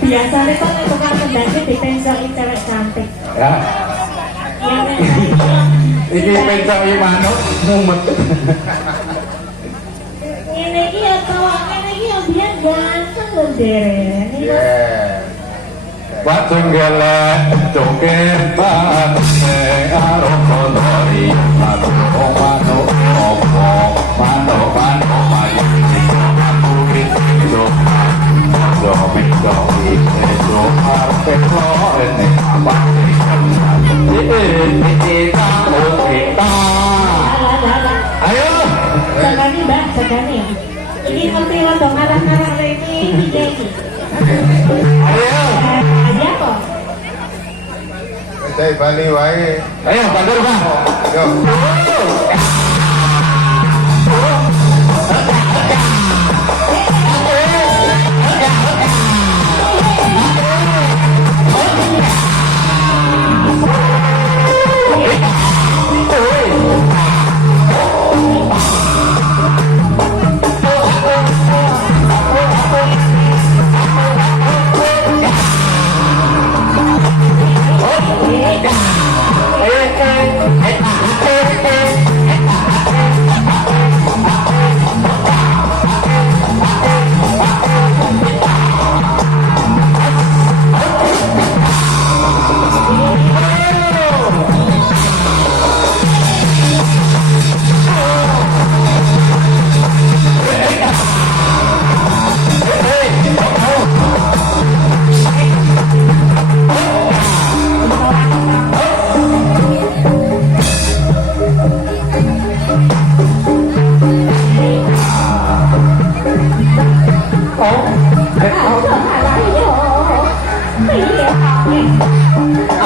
Biasanya kan tukang pendaki dipenseli cewek cantik. Ya. Yang Iki pencoki manuk mumet. ini ya cowok ini ya biar ganteng loh deren. Batu gelek joget karo kondori manuk manuk opo manuk manuk mayu aku itu do pinto itu arpe lorene apa kita ayo Sekali mbak, sekali. Ini ngerti lo dong arah-arah ini jadi. ayo Aja kok. Saya Bali wae. ayo bantu Bang Yo.